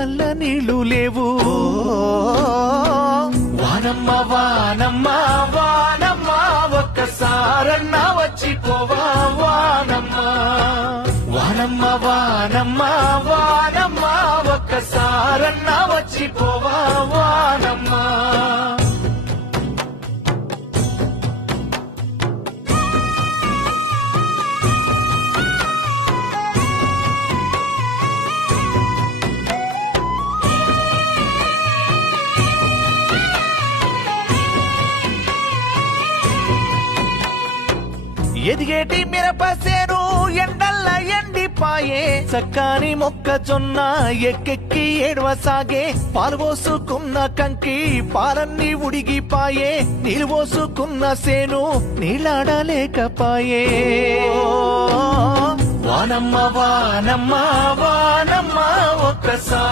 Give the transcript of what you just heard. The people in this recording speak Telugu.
కళ్ళల్ల నీళ్లు లేవు. వానమ్మ వానమ్మ వానమ్మ ఒక్కసారన్నా వచ్చిపోవా వానమ్మ. వానమ్మ వానమ్మ వానమ్మ ఒక్కసారన్నా వచ్చిపోవా వానమ్మ. ఎదిగేటి మిరపసేను ఎండల్ల ఎండిపాయే. చక్కని మొక్కజొన్న ఎక్కెక్కి ఏడవసాగే. పాలు పోసుకున్న కంకి పాలన్నీ ఉడిగిపాయే. నీళ్ళు పోసుకున్న సేను నీళ్ళాడలేకపాయే. వానమ్మ వానమ్మ వానమ్మ ఒక్కసారి